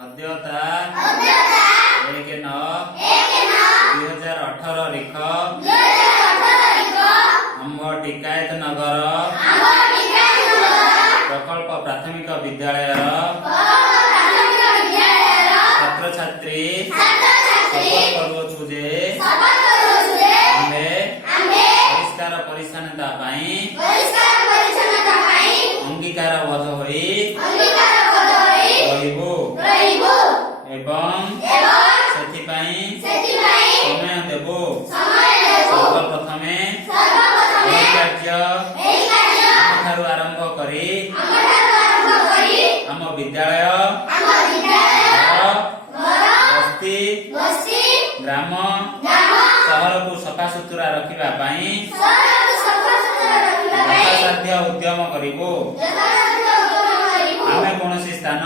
ଅଦ୍ୟତା 1/9/2018 ରିଖ ଆମ୍ଭ ଟିକାୟତ ନଗର ପ୍ରକଳ୍ପ ପ୍ରାଥମିକ ବିଦ୍ୟାଳୟର ଛାତ୍ରଛାତ୍ରୀ ଶପଥ କରୁଅଛୁ ଯେ ଆମ୍ଭେ ପରିଷ୍କାର ପରିଚ୍ଛନ୍ନତା ପାଇଁ ଅଙ୍ଗୀକାରବଦ୍ଧ ହୋଇ ରହିବୁ ଏବଂ ସେଥିପାଇଁ ସମୟ ଦେବୁ। ସର୍ବପ୍ରଥମେ ଏହି କାର୍ଯ୍ୟ ଆମଠାରୁ ଆରମ୍ଭ କରି ଆମ ବିଦ୍ୟାଳୟ ବସ୍ତି ଗ୍ରାମ ସହରକୁ ସଫାସୁତୁରା ରଖିବା ପାଇଁ ଯଥାସାଧ୍ୟ ଉଦ୍ୟମ କରିବୁ। ଆମେ କୌଣସି ସ୍ଥାନ